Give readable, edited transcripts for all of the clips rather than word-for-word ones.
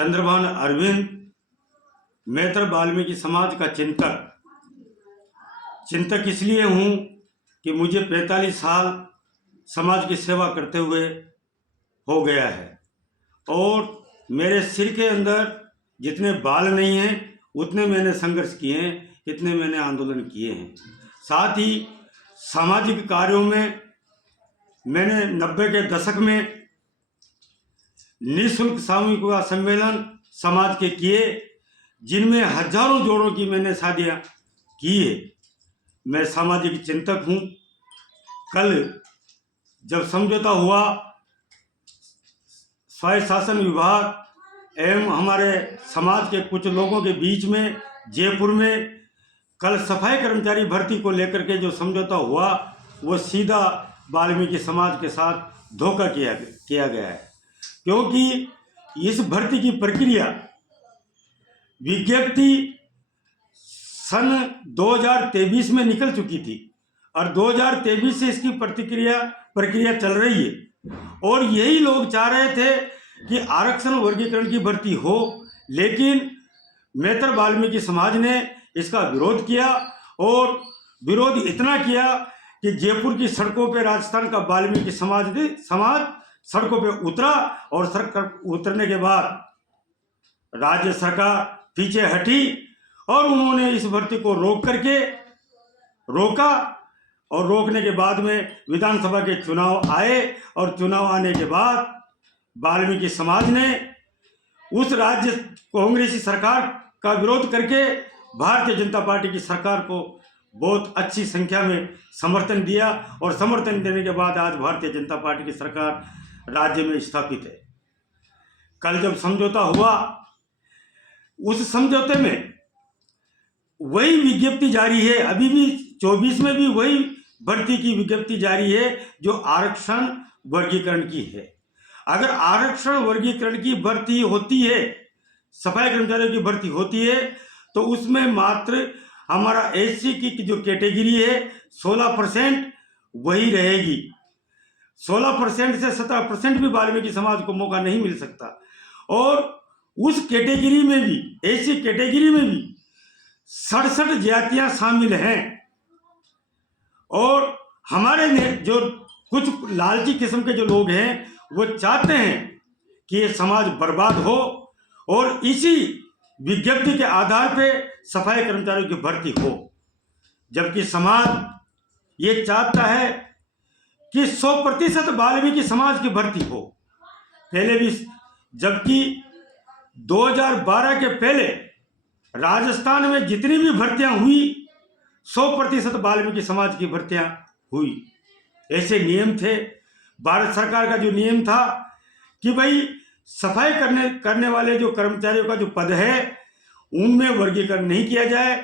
चंद्रभान अरविंद मैत्र वाल्मीकि समाज का चिंतक इसलिए हूँ कि मुझे 45 साल समाज की सेवा करते हुए हो गया है और मेरे सिर के अंदर जितने बाल नहीं हैं उतने मैंने संघर्ष किए हैं, इतने मैंने आंदोलन किए हैं। साथ ही सामाजिक कार्यों में मैंने 90 के दशक में निःशुल्क सामूहिक विवाह सम्मेलन समाज के किए, जिनमें हजारों जोड़ों की मैंने शादियां की है। मैं सामाजिक चिंतक हूं। कल जब समझौता हुआ स्वायत्त शासन विभाग एवं हमारे समाज के कुछ लोगों के बीच में जयपुर में, कल सफाई कर्मचारी भर्ती को लेकर के जो समझौता हुआ वो सीधा वाल्मीकि समाज के साथ धोखा किया गया है, क्योंकि इस भर्ती की प्रक्रिया विज्ञप्ति सन 2023 में निकल चुकी थी और 2023 से इसकी प्रक्रिया चल रही है और यही लोग चाह रहे थे कि आरक्षण वर्गीकरण की भर्ती हो, लेकिन मैत्र वाल्मीकि समाज ने इसका विरोध किया और विरोध इतना किया कि जयपुर की सड़कों पे राजस्थान का वाल्मीकि समाज सड़कों पे उतरा और सड़क उतरने के बाद राज्य सरकार पीछे हटी और उन्होंने इस भर्ती को रोका और रोकने के बाद में विधानसभा के चुनाव आए और चुनाव आने के बाद वाल्मीकि समाज ने उस राज्य कांग्रेसी सरकार का विरोध करके भारतीय जनता पार्टी की सरकार को बहुत अच्छी संख्या में समर्थन दिया और समर्थन देने के बाद आज भारतीय जनता पार्टी की सरकार राज्य में स्थापित है। कल जब समझौता हुआ उस समझौते में वही विज्ञप्ति जारी है, अभी भी 24 में भी वही भर्ती की विज्ञप्ति जारी है जो आरक्षण वर्गीकरण की है। अगर आरक्षण वर्गीकरण की भर्ती होती है, सफाई कर्मचारियों की भर्ती होती है, तो उसमें मात्र हमारा एससी की जो कैटेगरी है 16% वही रहेगी। 16% से 17% भी वाल्मीकि समाज को मौका नहीं मिल सकता और उस कैटेगरी में भी, एससी कैटेगरी में भी 67 जातियां शामिल हैं और हमारे जो कुछ लालची किस्म के जो लोग हैं वो चाहते हैं कि ये समाज बर्बाद हो और इसी विज्ञप्ति के आधार पे सफाई कर्मचारियों की भर्ती हो, जबकि समाज ये चाहता है कि 100% वाल्मीकि समाज की भर्ती हो। पहले भी, जबकि 2012 के पहले राजस्थान में जितनी भी भर्तियां हुई 100% वाल्मीकि समाज की भर्तियां हुई। ऐसे नियम थे। भारत सरकार का जो नियम था कि भाई सफाई करने वाले जो कर्मचारियों का जो पद है उनमें वर्गीकरण नहीं किया जाए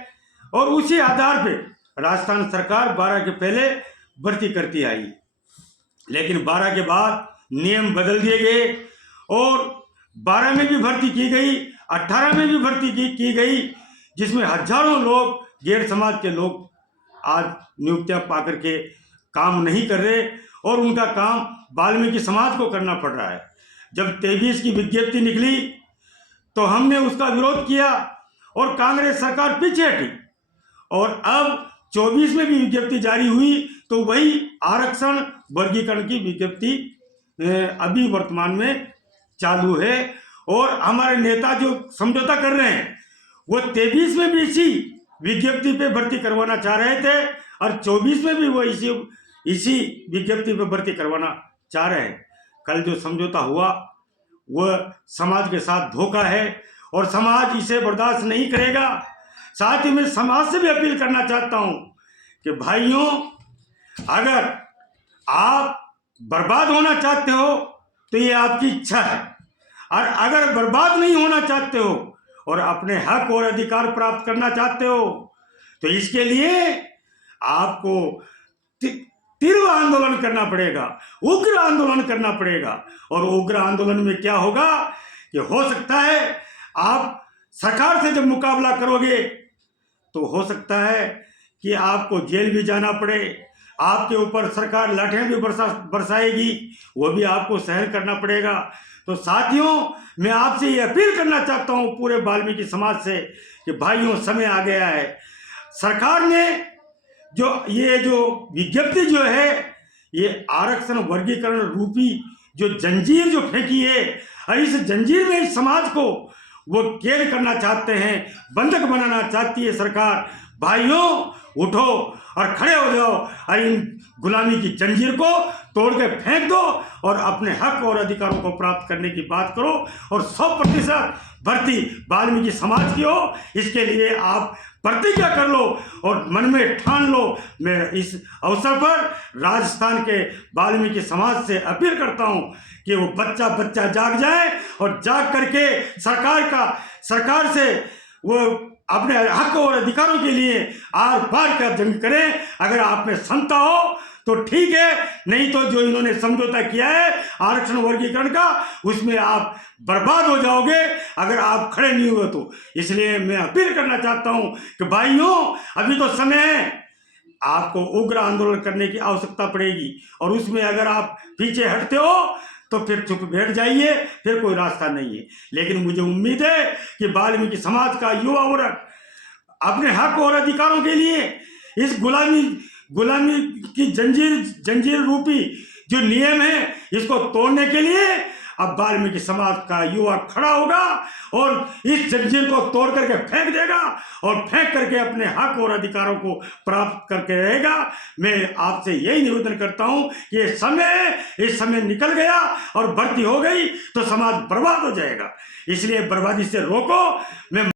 और उसी आधार पे राजस्थान सरकार 12 के पहले भर्ती करती आई, लेकिन 12 के बाद नियम बदल दिए गए और 12 में भी भर्ती की गई, 18 में भी भर्ती की गई, जिसमें हजारों लोग गैर समाज के लोग आज नियुक्तियां पाकर के काम नहीं कर रहे और उनका काम वाल्मीकि समाज को करना पड़ रहा है। जब 23 की विज्ञप्ति निकली तो हमने उसका विरोध किया और कांग्रेस सरकार पीछे हटी और अब 24 में भी विज्ञप्ति जारी हुई तो वही आरक्षण वर्गीकरण की विज्ञप्ति अभी वर्तमान में चालू है और हमारे नेता जो समझौता कर रहे हैं वो 23 में भी इसी विज्ञप्ति पे भर्ती करवाना चाह रहे थे और 24 में भी वो इसी विज्ञप्ति पे भर्ती करवाना चाह रहे हैं। कल जो समझौता हुआ वह समाज के साथ धोखा है और समाज इसे बर्दाश्त नहीं करेगा। साथ ही मैं समाज से भी अपील करना चाहता हूं कि भाइयों, अगर आप बर्बाद होना चाहते हो तो ये आपकी इच्छा है और अगर बर्बाद नहीं होना चाहते हो और अपने हक और अधिकार प्राप्त करना चाहते हो तो इसके लिए आपको तीव्र आंदोलन करना पड़ेगा, उग्र आंदोलन करना पड़ेगा। और उग्र आंदोलन में क्या होगा कि हो सकता है आप सरकार से जब मुकाबला करोगे तो हो सकता है कि आपको जेल भी जाना पड़े, आपके ऊपर सरकार लाठियां भी बरसाएगी, वो भी आपको सहन करना पड़ेगा। तो साथियों, मैं आपसे ये अपील करना चाहता हूँ पूरे वाल्मीकि समाज से कि भाइयों, समय आ गया है। सरकार ने जो विज्ञप्ति जो है, ये आरक्षण वर्गीकरण रूपी जो जंजीर जो फेंकी है, और इस जंजीर में इस समाज को वो कैद करना चाहते हैं, बंधक बनाना चाहती है सरकार। भाइयों, उठो और खड़े हो जाओ और इन गुलामी की जंजीर को तोड़ के फेंक दो और अपने हक और अधिकारों को प्राप्त करने की बात करो। और 100% भर्ती वाल्मीकि समाज की हो, इसके लिए आप प्रतिज्ञा कर लो और मन में ठान लो। मैं इस अवसर पर राजस्थान के वाल्मीकि समाज से अपील करता हूं कि वो बच्चा बच्चा जाग जाए और जाग करके सरकार से वो अपने हक और अधिकारों के लिए आर पार का जंग करें। अगर आप में क्षमता हो तो ठीक है, नहीं तो जो इन्होंने समझौता किया है आरक्षण वर्गीकरण का, उसमें आप बर्बाद हो जाओगे अगर आप खड़े नहीं हुए तो। इसलिए मैं अपील करना चाहता हूं कि भाइयों, अभी तो समय है, आपको उग्र आंदोलन करने की आवश्यकता पड़ेगी। और उसमें अगर आप पीछे हटते हो तो फिर चुप बैठ जाइए, फिर कोई रास्ता नहीं है। लेकिन मुझे उम्मीद है कि वाल्मीकि समाज का युवा वर्ग अपने हक और अधिकारों के लिए इस गुलामी की जंजीर रूपी जो नियम है, इसको तोड़ने के लिए अब वाल्मीकि समाज का युवा खड़ा होगा और इस जंजीर को तोड़ करके फेंक देगा और फेंक करके अपने हक और अधिकारों को प्राप्त करके रहेगा। मैं आपसे यही निवेदन करता हूं कि इस समय निकल गया और भर्ती हो गई तो समाज बर्बाद हो जाएगा। इसलिए बर्बादी से रोको। मैं